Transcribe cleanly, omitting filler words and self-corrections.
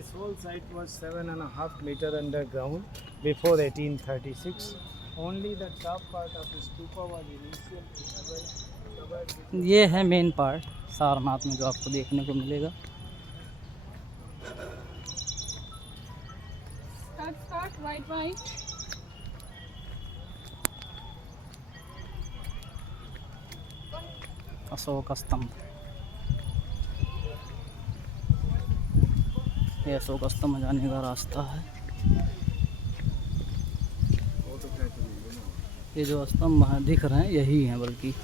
This whole site was 7.5 meter underground before 1836. Only the top part of the stupa was initially covered with ये है main part Sarnath में जो आपको देखने को मिलेगा। Start, right. अशोक स्तंभ, ये अशोक स्तंभ जाने का रास्ता है। ये जो स्तंभ दिख रहे हैं यही हैं बल्कि